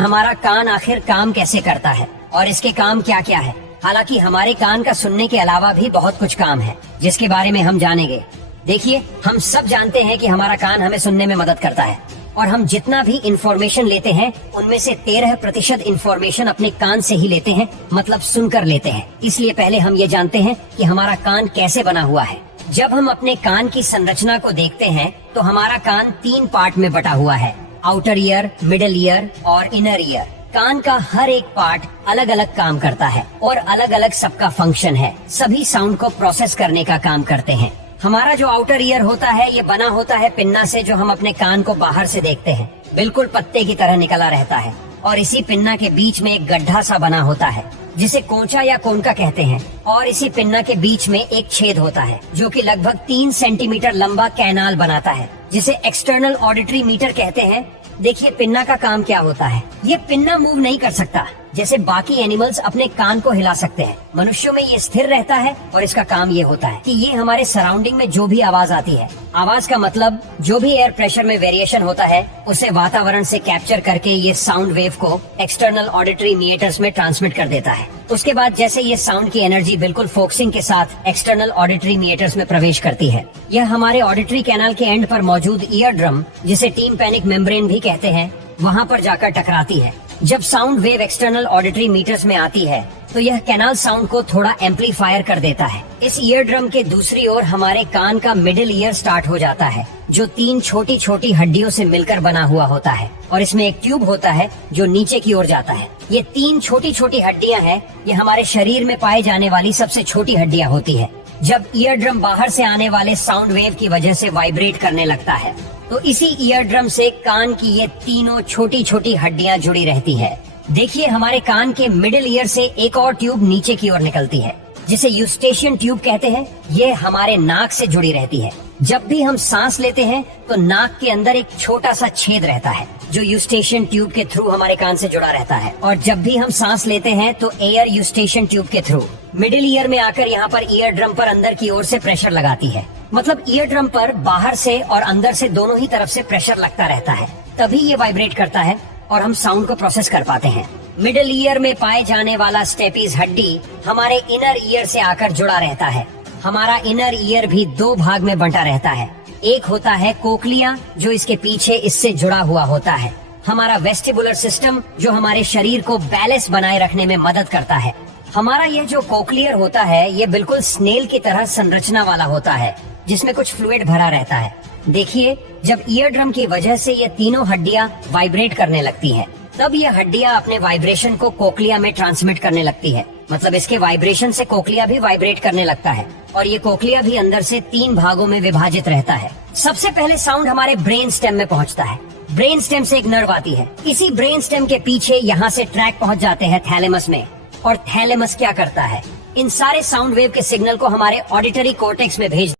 हमारा कान आखिर काम कैसे करता है और इसके काम क्या क्या है। हालांकि हमारे कान का सुनने के अलावा भी बहुत कुछ काम है जिसके बारे में हम जानेंगे। देखिए, हम सब जानते हैं कि हमारा कान हमें सुनने में मदद करता है और हम जितना भी इंफॉर्मेशन लेते हैं उनमें से 13% इंफॉर्मेशन अपने कान से ही लेते हैं, मतलब सुनकर लेते हैं। इसलिए पहले हम ये जानते हैं कि हमारा कान कैसे बना हुआ है। जब हम अपने कान की संरचना को देखते हैं तो हमारा कान 3 पार्ट में बटा हुआ है, आउटर ईयर, मिडल ईयर और इनर ईयर। कान का हर एक पार्ट अलग अलग काम करता है और अलग अलग सबका फंक्शन है। सभी साउंड को प्रोसेस करने का काम करते हैं। हमारा जो आउटर ईयर होता है ये बना होता है पिन्ना से, जो हम अपने कान को बाहर से देखते हैं। बिल्कुल पत्ते की तरह निकला रहता है और इसी पिन्ना के बीच में एक गड्ढा सा बना होता है जिसे कोंचा या कोनका कहते हैं। और इसी पिन्ना के बीच में एक छेद होता है जो कि लगभग 3 सेंटीमीटर लंबा कैनाल बनाता है जिसे एक्सटर्नल ऑडिटरी मीटर कहते हैं। देखिए, पिन्ना का काम क्या होता है। ये पिन्ना मूव नहीं कर सकता जैसे बाकी एनिमल्स अपने कान को हिला सकते हैं। मनुष्यों में ये स्थिर रहता है और इसका काम ये होता है कि ये हमारे सराउंडिंग में जो भी आवाज आती है, आवाज का मतलब जो भी एयर प्रेशर में वेरिएशन होता है उसे वातावरण से कैप्चर करके ये साउंड वेव को एक्सटर्नल ऑडिटरी मीटर्स में ट्रांसमिट कर देता है। उसके बाद जैसे ये साउंड की एनर्जी बिल्कुल फोकसिंग के साथ एक्सटर्नल ऑडिटरी मीटर्स में प्रवेश करती है, यह हमारे ऑडिटरी कैनाल के एंड पर मौजूद ईयर ड्रम, जिसे टिम्पैनिक मेम्ब्रेन भी कहते हैं, वहाँ पर जाकर टकराती है। जब sound wave external auditory meatus में आती है तो यह कैनाल साउंड को थोड़ा एम्पलीफायर कर देता है। इस ईयर ड्रम के दूसरी ओर हमारे कान का मिडिल ईयर स्टार्ट हो जाता है, जो 3 छोटी छोटी हड्डियों से मिलकर बना हुआ होता है और इसमें एक ट्यूब होता है जो नीचे की ओर जाता है। ये 3 छोटी छोटी हड्डियां हैं, ये हमारे शरीर में पाए जाने वाली सबसे छोटी हड्डियां होती है। जब ईयर ड्रम बाहर से आने वाले साउंड वेव की वजह से वाइब्रेट करने लगता है तो इसी ईयर ड्रम से कान की ये तीनों छोटी छोटी हड्डियां जुड़ी रहती है। देखिए, हमारे कान के मिडिल ईयर से एक और ट्यूब नीचे की ओर निकलती है जिसे यूस्टेशियन ट्यूब कहते हैं। ये हमारे नाक से जुड़ी रहती है। जब भी हम सांस लेते हैं तो नाक के अंदर एक छोटा सा छेद रहता है जो यूस्टेशियन ट्यूब के थ्रू हमारे कान से जुड़ा रहता है, और जब भी हम सांस लेते हैं तो एयर यूस्टेशियन ट्यूब के थ्रू मिडिल ईयर में आकर यहाँ पर ईयर ड्रम पर अंदर की ओर से प्रेशर लगाती है। मतलब ईयर ड्रम पर बाहर से और अंदर से दोनों ही तरफ से प्रेशर लगता रहता है, तभी ये वाइब्रेट करता है और हम साउंड को प्रोसेस कर पाते हैं। मिडिल ईयर में पाए जाने वाला स्टेपीज हड्डी हमारे इनर ईयर से आकर जुड़ा रहता है। हमारा इनर ईयर भी 2 भाग में बंटा रहता है। एक होता है कोक्लिया, जो इसके पीछे इससे जुड़ा हुआ होता है। हमारा वेस्टिबुलर सिस्टम, जो हमारे शरीर को बैलेंस बनाए रखने में मदद करता है। हमारा ये जो कोक्लियर होता है ये बिल्कुल स्नेल की तरह संरचना वाला होता है जिसमें कुछ फ्लूइड भरा रहता है। देखिए, जब ईयर ड्रम की वजह से ये तीनों हड्डियां वाइब्रेट करने लगती हैं, तब ये हड्डियां अपने वाइब्रेशन को कोक्लिया में ट्रांसमिट करने लगती है। मतलब इसके वाइब्रेशन से कोक्लिया भी वाइब्रेट करने लगता है और ये कोक्लिया भी अंदर से 3 भागों में विभाजित रहता है। सबसे पहले साउंड हमारे ब्रेन स्टेम में पहुंचता है। ब्रेन स्टेम से एक नर्व आती है। इसी ब्रेन स्टेम के पीछे यहाँ से ट्रैक पहुंच जाते हैं थैलेमस में। और थैलेमस क्या करता है, इन सारे साउंड वेव के सिग्नल को हमारे ऑडिटरी कॉर्टेक्स में भेज